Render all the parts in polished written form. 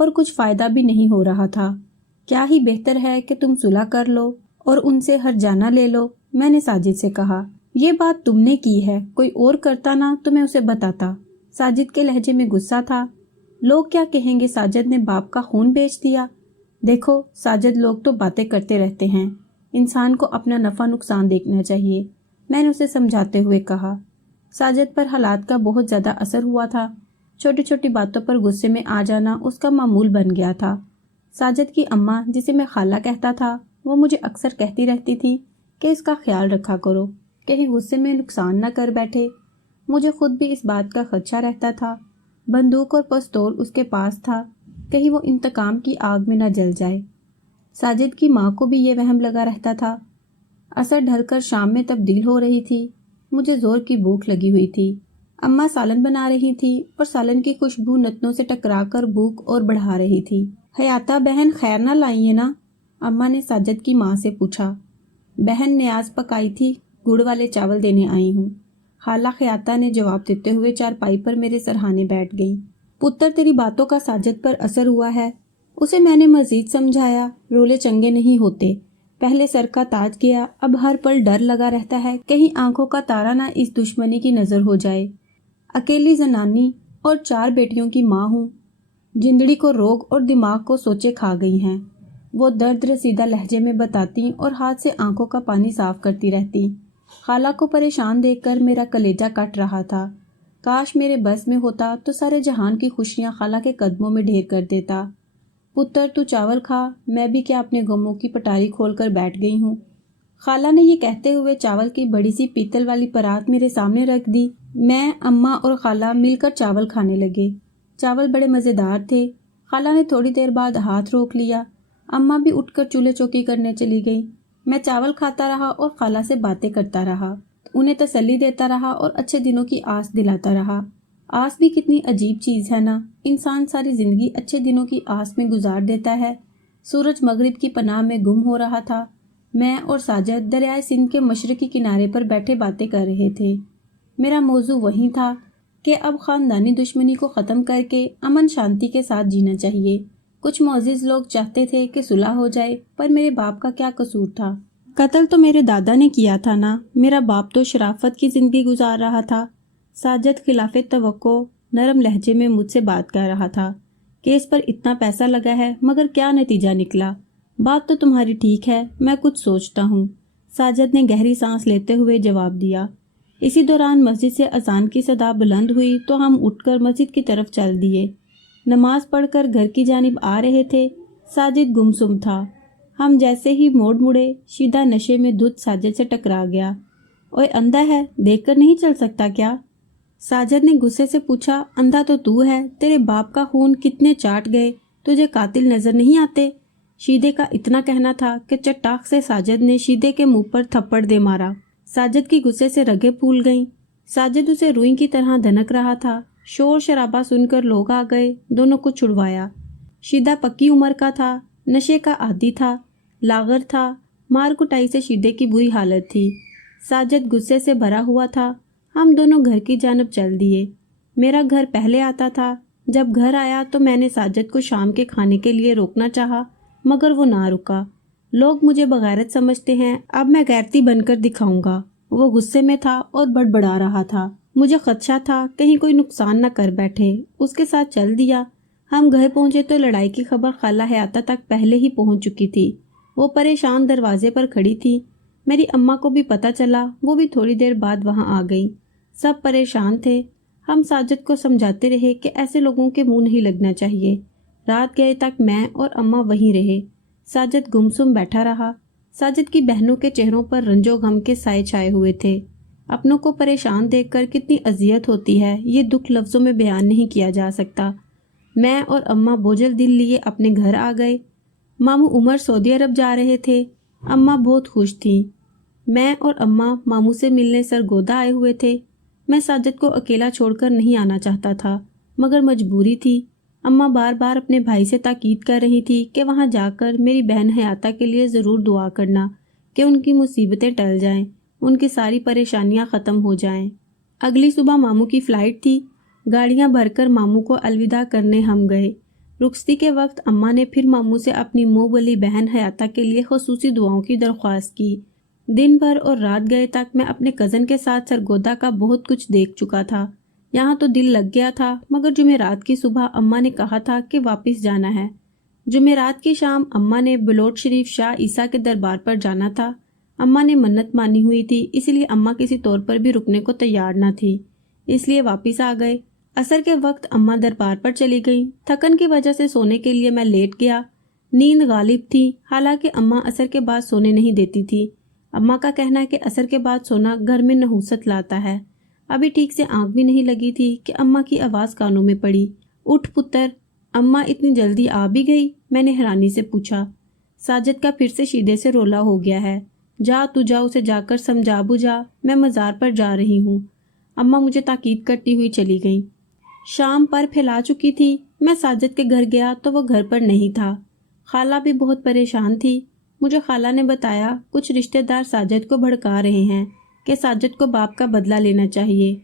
اور کچھ فائدہ بھی نہیں ہو رہا تھا۔ کیا ہی بہتر ہے کہ تم صلح کر لو اور ان سے ہر جانا لے لو، میں نے ساجد سے کہا۔ یہ بات تم نے کی ہے، کوئی اور کرتا نا تو میں اسے بتاتا۔ ساجد کے لہجے میں غصہ تھا۔ لوگ کیا کہیں گے ساجد نے باپ کا خون بیچ دیا؟ دیکھو ساجد، لوگ تو باتیں کرتے رہتے ہیں، انسان کو اپنا نفع نقصان دیکھنا چاہیے، میں نے اسے سمجھاتے ہوئے کہا۔ ساجد پر حالات کا بہت زیادہ اثر ہوا تھا۔ چھوٹی چھوٹی باتوں پر غصے میں آ جانا اس کا معمول بن گیا تھا۔ ساجد کی اماں، جسے میں خالہ کہتا تھا، وہ مجھے اکثر کہتی رہتی تھی کہ اس کا خیال رکھا کرو، کہیں غصے میں نقصان نہ کر بیٹھے۔ مجھے خود بھی اس بات کا خدشہ رہتا تھا۔ بندوق اور پستول اس کے پاس تھا، کہیں وہ انتقام کی آگ میں نہ جل جائے۔ ساجد کی ماں کو بھی یہ وہم لگا رہتا تھا۔ عصر ڈھل کر شام میں تبدیل ہو رہی تھی۔ مجھے زور کی بھوک لگی ہوئی تھی۔ اماں سالن بنا رہی تھی اور سالن کی خوشبو نتنوں سے ٹکرا کر بھوک اور بڑھا رہی تھی۔ حیاتہ بہن خیر نہ لائی ہے نا؟ اماں نے ساجد کی ماں سے پوچھا۔ بہن نیاز پکائی تھی، گڑ والے چاول دینے آئی ہوں، خالہ خیاطہ نے جواب دیتے ہوئے چارپائی پر میرے سرہانے بیٹھ گئی۔ پتر، تیری باتوں کا ساجد پر اثر ہوا ہے، اسے میں نے مزید سمجھایا۔ رولے چنگے نہیں ہوتے، پہلے سر کا تاج گیا، اب ہر پل ڈر لگا رہتا ہے کہیں آنکھوں کا تارا نہ اس دشمنی کی نظر ہو جائے۔ اکیلی زنانی اور 4 بیٹیوں کی ماں ہوں، جندڑی کو روگ اور دماغ کو سوچے کھا گئی ہیں، وہ درد رسیدہ لہجے میں بتاتی اور ہاتھ سے آنکھوں کا پانی صاف کرتی رہتی۔ خالہ کو پریشان دیکھ کر میرا کلیجہ کٹ رہا تھا۔ کاش میرے بس میں ہوتا تو سارے جہان کی خوشیاں خالہ کے قدموں میں ڈھیر کر دیتا۔ پتر، تو چاول کھا، میں بھی کیا اپنے غموں کی پٹاری کھول کر بیٹھ گئی ہوں۔ خالہ نے یہ کہتے ہوئے چاول کی بڑی سی پیتل والی پرات میرے سامنے رکھ دی۔ میں، اماں اور خالہ مل کر چاول کھانے لگے۔ چاول بڑے مزیدار تھے۔ خالہ نے تھوڑی دیر بعد ہاتھ روک لیا۔ اماں بھی اٹھ کر چولہے چوکی کرنے چلی گئی۔ میں چاول کھاتا رہا اور خالہ سے باتیں کرتا رہا، انہیں تسلی دیتا رہا اور اچھے دنوں کی آس دلاتا رہا۔ آس بھی کتنی عجیب چیز ہے نا، انسان ساری زندگی اچھے دنوں کی آس میں گزار دیتا ہے۔ سورج مغرب کی پناہ میں گم ہو رہا تھا۔ میں اور ساجد دریائے سندھ کے مشرقی کنارے پر بیٹھے باتیں کر رہے تھے۔ میرا موضوع وہی تھا کہ اب خاندانی دشمنی کو ختم کر کے امن شانتی کے ساتھ جینا چاہیے۔ کچھ معزز لوگ چاہتے تھے کہ صلح ہو جائے، پر میرے باپ کا کیا قصور تھا؟ قتل تو میرے دادا نے کیا تھا نا، میرا باپ تو شرافت کی زندگی گزار رہا تھا۔ ساجد خلاف توقع نرم لہجے میں مجھ سے بات کر رہا تھا۔ کیس پر اتنا پیسہ لگا ہے، مگر کیا نتیجہ نکلا؟ بات تو تمہاری ٹھیک ہے، میں کچھ سوچتا ہوں، ساجد نے گہری سانس لیتے ہوئے جواب دیا۔ اسی دوران مسجد سے اذان کی صدا بلند ہوئی تو ہم اٹھ کر مسجد کی طرف چل دیے۔ نماز پڑھ کر گھر کی جانب آ رہے تھے۔ ساجد گمسم تھا۔ ہم جیسے ہی مڑے، شیدہ نشے میں دھت ساجد سے ٹکرا گیا۔ اوئے اندھا ہے، دیکھ کر نہیں چل سکتا کیا؟ ساجد نے غصے سے پوچھا۔ اندھا تو ہے، تیرے باپ کا خون کتنے چاٹ گئے، تجھے قاتل نظر نہیں آتے؟ شیدے کا اتنا کہنا تھا کہ چٹاک سے ساجد نے شیدے کے منہ پر تھپڑ دے مارا۔ ساجد کی غصے سے رگیں پھول گئیں۔ ساجد اسے روئی کی طرح دھنک رہا تھا۔ شور شرابہ سن کر لوگ آ گئے، دونوں کو چھڑوایا۔ شیدہ پکی عمر کا تھا، نشے کا عادی تھا، لاغر تھا، مار کٹائی سے شیدے کی بری حالت تھی۔ ساجد غصے سے بھرا ہوا تھا۔ ہم دونوں گھر کی جانب چل دیے۔ میرا گھر پہلے آتا تھا۔ جب گھر آیا تو میں نے ساجد کو شام کے کھانے کے لیے روکنا چاہا، مگر وہ نہ رکا۔ لوگ مجھے بغیرت سمجھتے ہیں، اب میں غیرتی بن کر دکھاؤں گا۔ وہ غصے میں تھا اور بڑبڑا رہا تھا۔ مجھے خدشہ تھا کہیں کوئی نقصان نہ کر بیٹھے، اس کے ساتھ چل دیا۔ ہم گھر پہنچے تو لڑائی کی خبر خالہ حیاتہ تک پہلے ہی پہنچ چکی تھی۔ وہ پریشان دروازے پر کھڑی تھی۔ میری اماں کو بھی پتہ چلا، وہ بھی تھوڑی دیر بعد وہاں آ گئی۔ سب پریشان تھے۔ ہم ساجد کو سمجھاتے رہے کہ ایسے لوگوں کے منہ نہیں لگنا چاہیے۔ رات گئے تک میں اور اماں وہیں رہے۔ ساجد گمسم بیٹھا رہا۔ ساجد کی بہنوں کے چہروں پر رنج و غم کے سائے چھائے ہوئے تھے۔ اپنوں کو پریشان دیکھ کر کتنی اذیت ہوتی ہے، یہ دکھ لفظوں میں بیان نہیں کیا جا سکتا۔ میں اور اماں بوجھل دل لیے اپنے گھر آ گئے۔ ماموں عمر سعودی عرب جا رہے تھے۔ اماں بہت خوش تھیں۔ میں اور اماں ماموں سے ملنے سرگودا آئے ہوئے تھے۔ میں ساجد کو اکیلا چھوڑ کر نہیں آنا چاہتا تھا، مگر مجبوری تھی۔ اماں بار بار اپنے بھائی سے تاکید کر رہی تھی کہ وہاں جا کر میری بہن حیاتہ کے لیے ضرور دعا کرنا کہ ان کی مصیبتیں ٹل جائیں، ان کی ساری پریشانیاں ختم ہو جائیں۔ اگلی صبح ماموں کی فلائٹ تھی۔ گاڑیاں بھر کر ماموں کو الوداع کرنے ہم گئے۔ رخصتی کے وقت اماں نے پھر ماموں سے اپنی منہ بولی بہن حیاتہ کے لیے خصوصی دعاؤں کی درخواست کی۔ دن بھر اور رات گئے تک میں اپنے کزن کے ساتھ سرگودا کا بہت کچھ دیکھ چکا تھا۔ یہاں تو دل لگ گیا تھا، مگر جمعرات کی صبح اماں نے کہا تھا کہ واپس جانا ہے۔ جمعرات کی شام اماں نے بلوٹ شریف شاہ عیسیٰ کے دربار پر جانا تھا۔ اماں نے منت مانی ہوئی تھی، اسی لیے اماں کسی طور پر بھی رکنے کو تیار نہ تھی، اس لیے واپس آ گئے۔ عصر کے وقت اماں دربار پر چلی گئیں۔ تھکن کی وجہ سے سونے کے لیے میں لیٹ گیا۔ نیند غالب تھی، حالانکہ اماں عصر کے بعد سونے نہیں دیتی تھی۔ اماں کا کہنا ہے کہ عصر کے بعد سونا گھر میں نحوست لاتا ہے۔ ابھی ٹھیک سے آنکھ بھی نہیں لگی تھی کہ اماں کی آواز کانوں میں پڑی، اٹھ پتر۔ اماں اتنی جلدی آ بھی گئی؟ میں نے حیرانی سے پوچھا۔ ساجد کا پھر سے شیدے سے رولا ہو گیا ہے۔ جا تو جا، اسے جا کر سمجھا بجھا، میں مزار پر جا رہی ہوں۔ اماں مجھے تاکید کرتی ہوئی چلی گئیں۔ شام پر پھیلا چکی تھی۔ میں ساجد کے گھر گیا تو وہ گھر پر نہیں تھا۔ خالہ بھی بہت پریشان تھی۔ مجھے خالہ نے بتایا کچھ رشتہ دار ساجد کو بھڑکا رہے ہیں کہ ساجد کو باپ کا بدلہ لینا چاہیے۔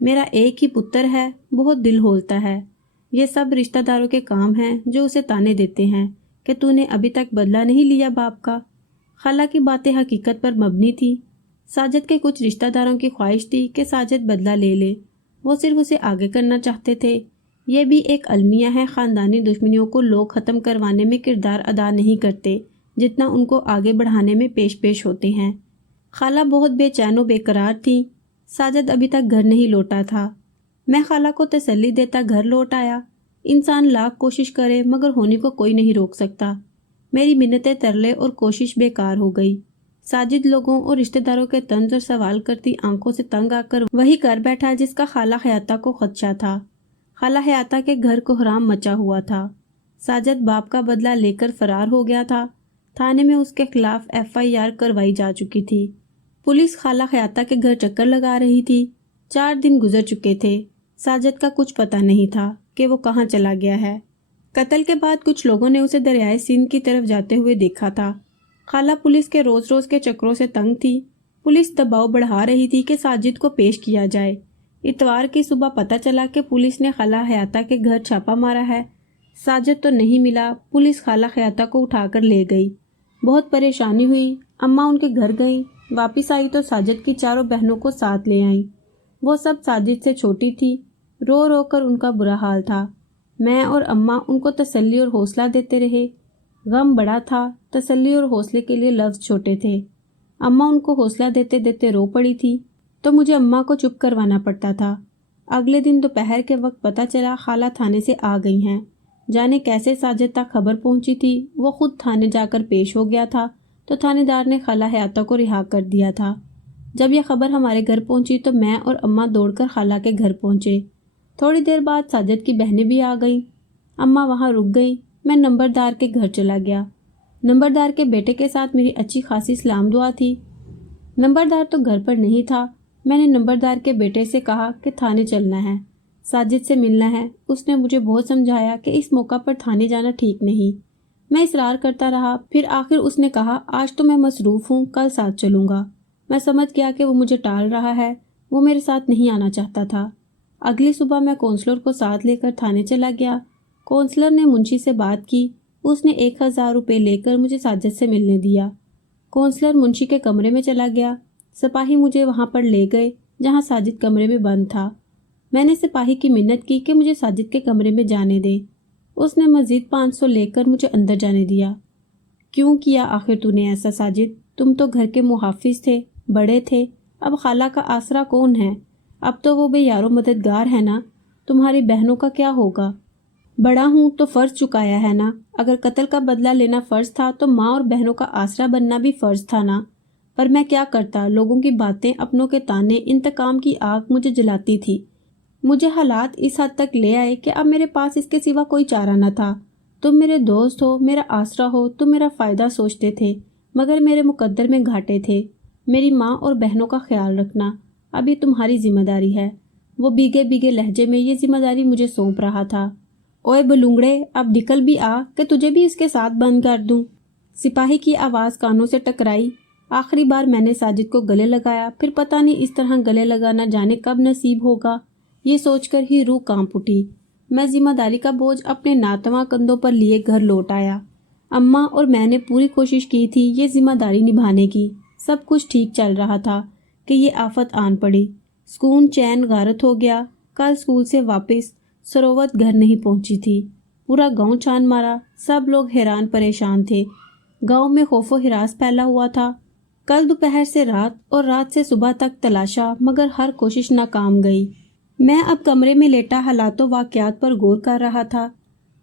میرا ایک ہی پتر ہے، بہت دل ہولتا ہے۔ یہ سب رشتہ داروں کے کام ہیں جو اسے تانے دیتے ہیں کہ تو نے ابھی تک بدلہ نہیں لیا باپ کا۔ خالہ کی باتیں حقیقت پر مبنی تھی۔ ساجد کے کچھ رشتہ داروں کی خواہش تھی کہ ساجد بدلہ لے لے، وہ صرف اسے آگے کرنا چاہتے تھے۔ یہ بھی ایک المیہ ہے، خاندانی دشمنیوں کو لوگ ختم کروانے میں کردار ادا نہیں کرتے جتنا ان کو آگے بڑھانے میں پیش ہوتے ہیں۔ خالہ بہت بے چین و بے قرار تھی۔ ساجد ابھی تک گھر نہیں لوٹا تھا۔ میں خالہ کو تسلی دیتا گھر لوٹ آیا۔ انسان لاکھ کوشش کرے مگر ہونے کو کوئی نہیں روک سکتا۔ میری منتیں ترلے اور کوشش بیکار ہو گئی۔ ساجد لوگوں اور رشتہ داروں کے طنز اور سوال کرتی آنکھوں سے تنگ آ کر وہی کر بیٹھا جس کا خالہ حیاتہ کو خدشہ تھا۔ خالہ حیاتہ کے گھر کو حرام مچا ہوا تھا۔ ساجد باپ کا بدلہ لے کر فرار ہو گیا تھا۔ تھانے میں اس کے خلاف FIR کروائی جا چکی تھی۔ پولیس خالہ حیاتہ کے گھر چکر لگا رہی تھی۔ 4 دن گزر چکے تھے۔ ساجد کا کچھ پتہ نہیں تھا کہ وہ کہاں چلا گیا ہے۔ قتل کے بعد کچھ لوگوں نے اسے دریائے سندھ کی طرف جاتے ہوئے دیکھا تھا۔ خالہ پولیس کے روز روز کے چکروں سے تنگ تھی۔ پولیس دباؤ بڑھا رہی تھی کہ ساجد کو پیش کیا جائے۔ اتوار کی صبح پتہ چلا کہ پولیس نے خالہ حیاتہ کے گھر چھاپا مارا ہے۔ ساجد تو نہیں ملا۔ پولیس خالہ حیاتہ کو اٹھا کر لے گئی۔ بہت پریشانی ہوئی۔ اماں ان کے گھر گئیں۔ واپس آئی تو ساجد کی 4 بہنوں کو ساتھ لے آئیں۔ وہ سب ساجد سے چھوٹی تھی۔ رو رو کر ان کا برا حال تھا۔ میں اور اماں ان کو تسلی اور حوصلہ دیتے رہے۔ غم بڑا تھا، تسلی اور حوصلے کے لیے لفظ چھوٹے تھے۔ اماں ان کو حوصلہ دیتے دیتے رو پڑی تھی تو مجھے اماں کو چپ کروانا پڑتا تھا۔ اگلے دن دوپہر کے وقت پتہ چلا خالہ تھانے سے آ گئی ہیں۔ جانے کیسے ساجد تک خبر پہنچی تھی۔ وہ خود تھانے جا کر پیش ہو گیا تھا تو تھانے دار نے خالہ حیاتہ کو رہا کر دیا تھا۔ جب یہ خبر ہمارے گھر پہنچی تو میں اور اماں دوڑ کر خالہ کے گھر پہنچے۔ تھوڑی دیر بعد ساجد کی بہنیں بھی آ گئیں۔ اماں وہاں رک گئی۔ میں نمبردار کے گھر چلا گیا۔ نمبردار کے بیٹے کے ساتھ میری اچھی خاصی سلام دعا تھی۔ نمبردار تو گھر پر نہیں تھا۔ میں نے نمبردار کے بیٹے سے کہا کہ تھانے چلنا ہے، ساجد سے ملنا ہے۔ اس نے مجھے بہت سمجھایا کہ اس موقع پر تھانے جانا ٹھیک نہیں۔ میں اصرار کرتا رہا، پھر آخر اس نے کہا آج تو میں مصروف ہوں، کل ساتھ چلوں گا۔ میں سمجھ گیا کہ وہ مجھے ٹال رہا ہے، وہ میرے ساتھ نہیں آنا چاہتا تھا۔ اگلی صبح میں کونسلر کو ساتھ لے کر تھانے چلا گیا۔ کونسلر نے منشی سے بات کی۔ اس نے 1000 روپے لے کر مجھے ساجد سے ملنے دیا۔ کونسلر منشی کے کمرے میں چلا گیا۔ سپاہی مجھے وہاں پر لے گئے جہاں ساجد کمرے میں بند تھا۔ میں نے سپاہی کی منت کی کہ مجھے ساجد کے کمرے میں جانے دے۔ اس نے مزید 500 لے کر مجھے اندر جانے دیا۔ کیوں کیا آخر تو نے ایسا ساجد؟ تم تو گھر کے محافظ تھے، بڑے تھے، اب خالہ کا آسرا کون ہے؟ اب تو وہ بے یارو مددگار ہے نا۔ تمہاری بہنوں کا کیا ہوگا؟ بڑا ہوں تو فرض چکایا ہے نا۔ اگر قتل کا بدلہ لینا فرض تھا تو ماں اور بہنوں کا آسرا بننا بھی فرض تھا نا۔ پر میں کیا کرتا، لوگوں کی باتیں، اپنوں کے تانے، انتقام کی آگ مجھے جلاتی تھی۔ مجھے حالات اس حد تک لے آئے کہ اب میرے پاس اس کے سوا کوئی چارہ نہ تھا۔ تم میرے دوست ہو، میرا آسرا ہو، تم میرا فائدہ سوچتے تھے، مگر میرے مقدر میں گھاٹے تھے۔ میری ماں اور بہنوں کا خیال رکھنا اب یہ تمہاری ذمہ داری ہے۔ وہ بھیگے بھیگے لہجے میں یہ ذمہ داری مجھے سونپ رہا تھا۔ اوے بلونگڑے، اب نکل بھی آ کہ تجھے بھی اس کے ساتھ بند کر دوں۔ سپاہی کی آواز کانوں سے ٹکرائی۔ آخری بار میں نے ساجد کو گلے لگایا، پھر پتہ نہیں اس طرح گلے لگانا جانے کب نصیب ہوگا۔ یہ سوچ کر ہی روح کانپ اٹھی۔ میں ذمہ داری کا بوجھ اپنے ناتواں کندھوں پر لیے گھر لوٹ آیا۔ اماں اور میں نے پوری کوشش کی تھی یہ ذمہ داری نبھانے کی۔ سب کچھ ٹھیک چل رہا تھا کہ یہ آفت آن پڑی۔ سکون چین غارت ہو گیا۔ کل اسکول سے واپس سروت گھر نہیں پہنچی تھی۔ پورا گاؤں چھان مارا، سب لوگ حیران پریشان تھے۔ گاؤں میں خوف و ہراس پھیلا ہوا تھا۔ کل دوپہر سے رات اور رات سے صبح تک تلاشا مگر ہر کوشش ناکام گئی۔ میں اب کمرے میں لیٹا حالات و واقعات پر غور کر رہا تھا۔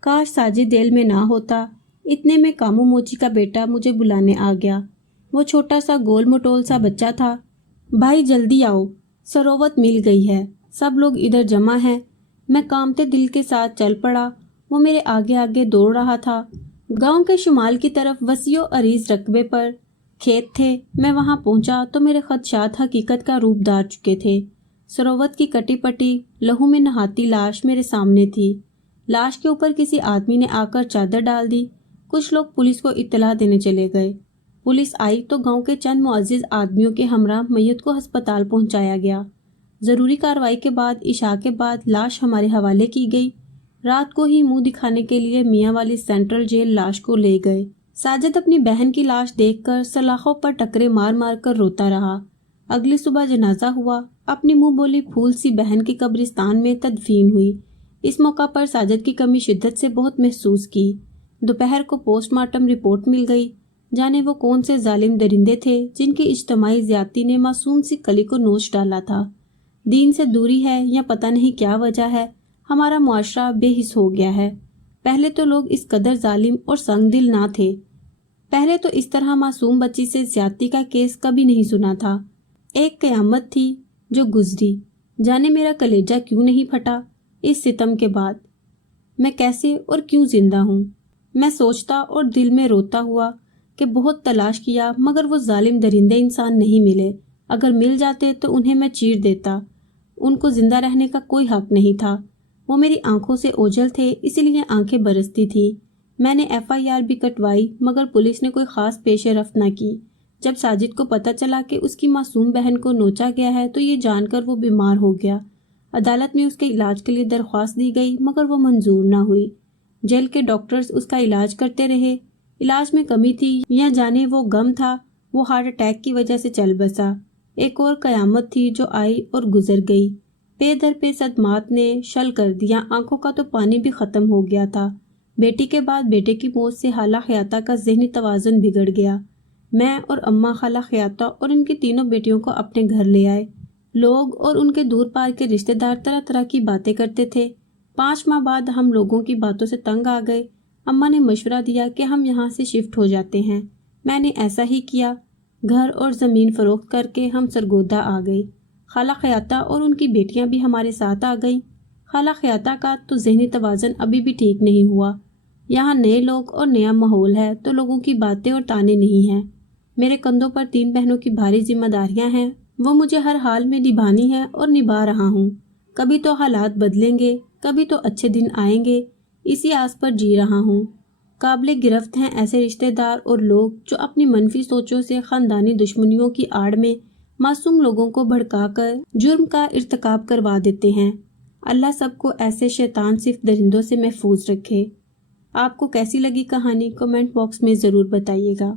کاش ساجد دل میں نہ ہوتا۔ اتنے میں کامو موچی کا بیٹا مجھے بلانے آ گیا۔ وہ چھوٹا سا گول مٹول سا بچہ تھا۔ بھائی جلدی آؤ، سروت مل گئی ہے، سب لوگ ادھر جمع ہیں۔ میں کامتے دل کے ساتھ چل پڑا۔ وہ میرے آگے آگے دوڑ رہا تھا۔ گاؤں کے شمال کی طرف وسیع و عریض رقبے پر کھیت تھے۔ میں وہاں پہنچا تو میرے خدشات حقیقت کا روپ دھار چکے تھے۔ سروت کی کٹی پٹی لہو میں نہاتی لاش میرے سامنے تھی۔ لاش کے اوپر کسی آدمی نے آ کر چادر ڈال دی۔ کچھ لوگ پولیس کو اطلاع دینے چلے گئے۔ پولیس آئی تو گاؤں کے چند معزز آدمیوں کے ہمراہ میت کو ہسپتال پہنچایا گیا۔ ضروری کارروائی کے بعد عشاء کے بعد لاش ہمارے حوالے کی گئی۔ رات کو ہی منہ دکھانے کے لیے میاں والی سینٹرل جیل لاش کو لے گئے۔ ساجد اپنی بہن کی لاش دیکھ کر سلاخوں پر ٹکرے مار مار کر روتا رہا۔ اگلی صبح جنازہ ہوا۔ اپنی منہ بولی پھول سی بہن کی قبرستان میں تدفین ہوئی۔ اس موقع پر ساجد کی کمی شدت سے بہت محسوس کی۔ دوپہر کو پوسٹ مارٹم رپورٹ مل گئی۔ جانے وہ کون سے ظالم درندے تھے جن کی اجتماعی زیادتی نے معصوم سی کلی کو نوچ ڈالا تھا۔ دین سے دوری ہے یا پتہ نہیں کیا وجہ ہے، ہمارا معاشرہ بے حس ہو گیا ہے۔ پہلے تو لوگ اس قدر ظالم اور سنگ دل نہ تھے۔ پہلے تو اس طرح معصوم بچی سے زیادتی کا کیس کبھی نہیں سنا تھا۔ ایک قیامت تھی جو گزری، جانے میرا کلیجہ کیوں نہیں پھٹا اس ستم کے بعد۔ میں کیسے اور کیوں زندہ ہوں؟ میں سوچتا اور دل میں روتا ہوا کہ بہت تلاش کیا مگر وہ ظالم درندے انسان نہیں ملے۔ اگر مل جاتے تو انہیں میں چیر دیتا۔ ان کو زندہ رہنے کا کوئی حق نہیں تھا۔ وہ میری آنکھوں سے اوجھل تھے، اسی لیے آنکھیں برستی تھیں۔ میں نے FIR بھی کٹوائی مگر پولیس نے کوئی خاص پیش رفت نہ کی۔ جب ساجد کو پتہ چلا کہ اس کی معصوم بہن کو نوچا گیا ہے تو یہ جان کر وہ بیمار ہو گیا۔ عدالت میں اس کے علاج کے لیے درخواست دی گئی مگر وہ منظور نہ ہوئی۔ جیل کے ڈاکٹرز اس کا علاج کرتے رہے۔ علاج میں کمی تھی یا جانے وہ غم تھا، وہ ہارٹ اٹیک کی وجہ سے چل بسا۔ ایک اور قیامت تھی جو آئی اور گزر گئی۔ پے در پہ صدمات نے شل کر دیا، آنکھوں کا تو پانی بھی ختم ہو گیا تھا۔ بیٹی کے بعد بیٹے کی موت سے خالہ خیاطہ کا ذہنی توازن بگڑ گیا۔ میں اور اماں خالہ خیاطہ اور ان کی تینوں بیٹیوں کو اپنے گھر لے آئے۔ لوگ اور ان کے دور پار کے رشتہ دار طرح طرح کی باتیں کرتے تھے۔ 5 ماہ بعد ہم لوگوں کی باتوں سے تنگ آ گئے۔ اماں نے مشورہ دیا کہ ہم یہاں سے شفٹ ہو جاتے ہیں۔ میں نے ایسا ہی کیا۔ گھر اور زمین فروخت کر کے ہم سرگودا آ گئے۔ خالہ خیاطہ اور ان کی بیٹیاں بھی ہمارے ساتھ آ گئیں۔ خالہ خیاطہ کا تو ذہنی توازن ابھی بھی ٹھیک نہیں ہوا۔ یہاں نئے لوگ اور نیا ماحول ہے تو لوگوں کی باتیں اور تانے نہیں ہیں۔ میرے کندھوں پر 3 بہنوں کی بھاری ذمہ داریاں ہیں، وہ مجھے ہر حال میں نبھانی ہے اور نبھا رہا ہوں۔ کبھی تو حالات بدلیں گے، کبھی تو اچھے دن آئیں گے، اسی آس پر جی رہا ہوں۔ قابل گرفت ہیں ایسے رشتہ دار اور لوگ جو اپنی منفی سوچوں سے خاندانی دشمنیوں کی آڑ میں معصوم لوگوں کو بھڑکا کر جرم کا ارتکاب کروا دیتے ہیں۔ اللہ سب کو ایسے شیطان صرف درندوں سے محفوظ رکھے۔ آپ کو کیسی لگی کہانی کمنٹ باکس میں ضرور بتائیے گا۔